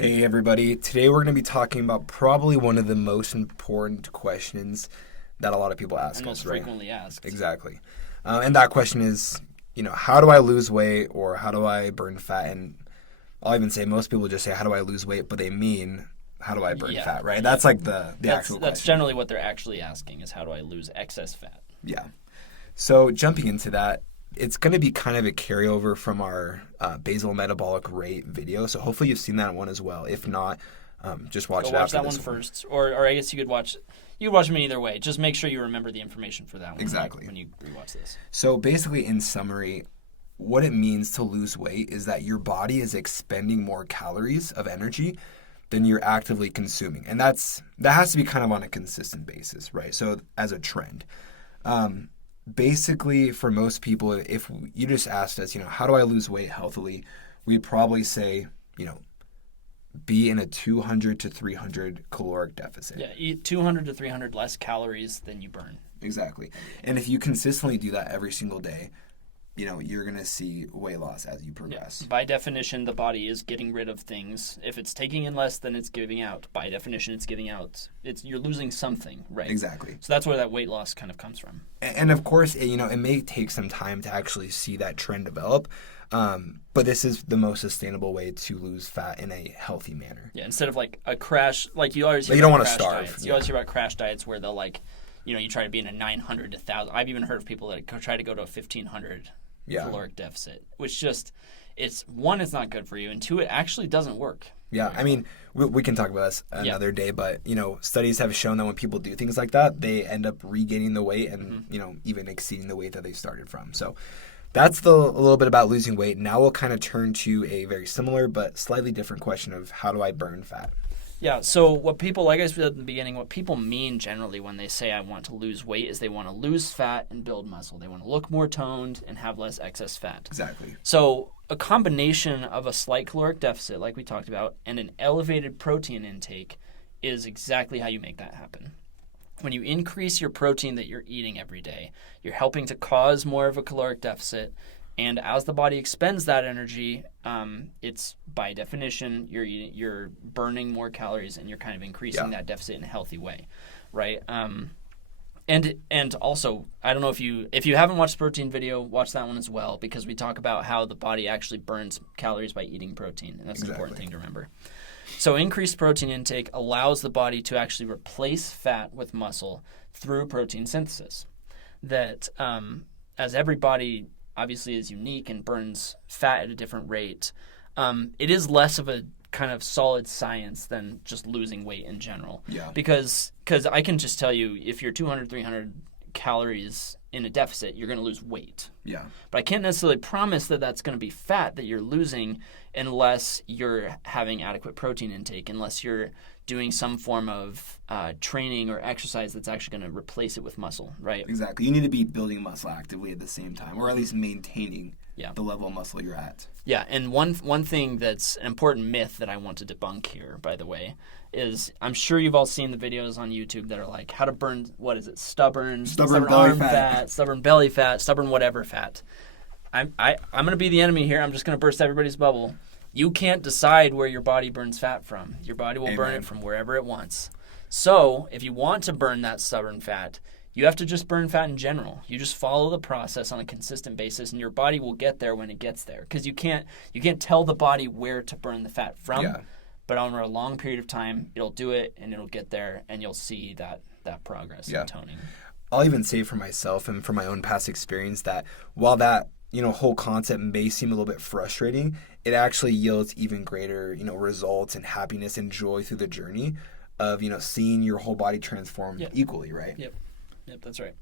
Hey everybody, today we're going to be talking about probably one of the most important questions that a lot of people ask And most us, right? frequently asked. Exactly. And that question is, how do I lose weight or how do I burn fat? And I'll even say most people just say, how do I lose weight? But they mean, how do I burn Yeah. fat, right? That's like the actual question. That's generally what they're actually asking is how do I lose excess fat? Yeah. So jumping into that, it's going to be kind of a carryover from our basal metabolic rate video. So hopefully you've seen that one as well. If not, just watch it Watch after that this one first, or I guess you could watch them in either way. Just make sure you remember the information for that one. Exactly. When you rewatch this. So basically, in summary, what it means to lose weight is that your body is expending more calories of energy than you're actively consuming, and that has to be kind of on a consistent basis, right? So as a trend. Basically, for most people, if you just asked us, how do I lose weight healthily, we'd probably say, be in a 200 to 300 caloric deficit. Yeah, eat 200 to 300 less calories than you burn. Exactly. And if you consistently do that every single day, you're going to see weight loss as you progress. Yeah. By definition, the body is getting rid of things. If it's taking in less than it's giving out, by definition, it's giving out. You're losing something, right? Exactly. So that's where that weight loss kind of comes from. And of course, it may take some time to actually see that trend develop. But this is the most sustainable way to lose fat in a healthy manner. Yeah, instead of like a crash, like you always hear you don't about want to crash starve. diets. You always hear about crash diets where they'll you try to be in a 900 to 1,000. I've even heard of people that try to go to a 1,500 caloric deficit, which just, it's not good for you, and two, it actually doesn't work. Yeah, I mean, we can talk about this another day, but, studies have shown that when people do things like that, they end up regaining the weight and, even exceeding the weight that they started from. So that's a little bit about losing weight. Now we'll kind of turn to a very similar but slightly different question of how do I burn fat? Yeah, so what people, like I said at the beginning, what people mean generally when they say I want to lose weight is they want to lose fat and build muscle. They want to look more toned and have less excess fat. Exactly. So a combination of a slight caloric deficit, like we talked about, and an elevated protein intake is exactly how you make that happen. When you increase your protein that you're eating every day, you're helping to cause more of a caloric deficit. And as the body expends that energy, it's by definition you're burning more calories and you're kind of increasing that deficit in a healthy way, right? And also, I don't know if you haven't watched the protein video, watch that one as well, because we talk about how the body actually burns calories by eating protein, and that's an important thing to remember. So increased protein intake allows the body to actually replace fat with muscle through protein synthesis. That as every body obviously is unique and burns fat at a different rate, it is less of a kind of solid science than just losing weight in general. Yeah. Because I can just tell you, if you're 200, 300 calories in a deficit, you're going to lose weight. Yeah. But I can't necessarily promise that that's going to be fat that you're losing unless you're having adequate protein intake, unless you're doing some form of training or exercise that's actually going to replace it with muscle, right? Exactly. You need to be building muscle actively at the same time, or at least maintaining the level of muscle you're at. Yeah, and one thing that's an important myth that I want to debunk here, by the way, is I'm sure you've all seen the videos on YouTube that are like how to burn, what is it, stubborn belly arm fat, stubborn belly fat, stubborn whatever fat. I'm going to be the enemy here. I'm just going to burst everybody's bubble. You can't decide where your body burns fat from. Your body will burn it from wherever it wants. So if you want to burn that stubborn fat, you have to just burn fat in general. You just follow the process on a consistent basis, and your body will get there when it gets there. Because you can't tell the body where to burn the fat from. Yeah. But over a long period of time, it'll do it, and it'll get there, and you'll see that progress in toning. I'll even say for myself and from my own past experience that while that whole concept may seem a little bit frustrating, it actually yields even greater, results and happiness and joy through the journey of, seeing your whole body transform equally, right? Yep, that's right.